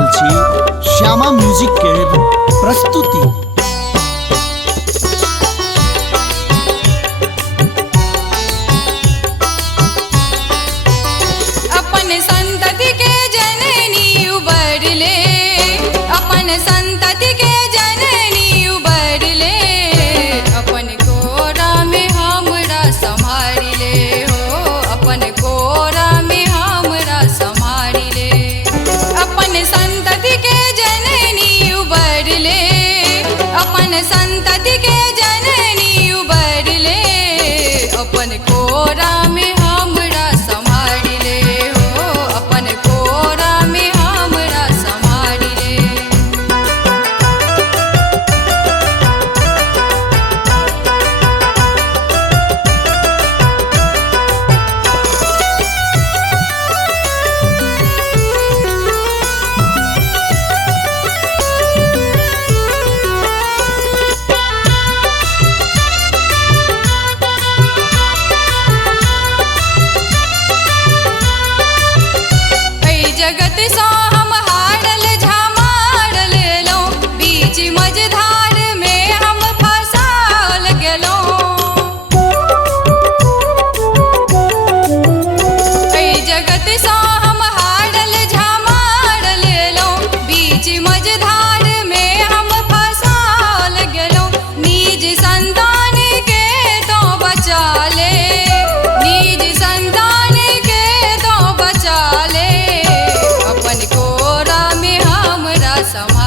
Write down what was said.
रहल छी श्यामा म्यूजिक के प्रस्तुति। अपन संतति के जननी उबरले, अपन संतति के जननी उबरले, अपन कोरा में हमरा संभारिले हो, अपन कोरा में हमरा संभारिले। अपन संतति के जननी उबरले, अपन संतति के जननी उबरले, अपन कोरा में हमरा संभारिले हो, अपन कोरा में हमरा संभारिले। जगत सा हम हारल झामार लेलौं, बीच मझधार में हम फंसाल गेलौं। जगत सा हम हारल झामार लेलौं, बीच मझधार में हम फंसाल गेलौं। निज संतान के तो बचा ले, निज संतान के तो बचा ले, अपन कोरा में हमरा समा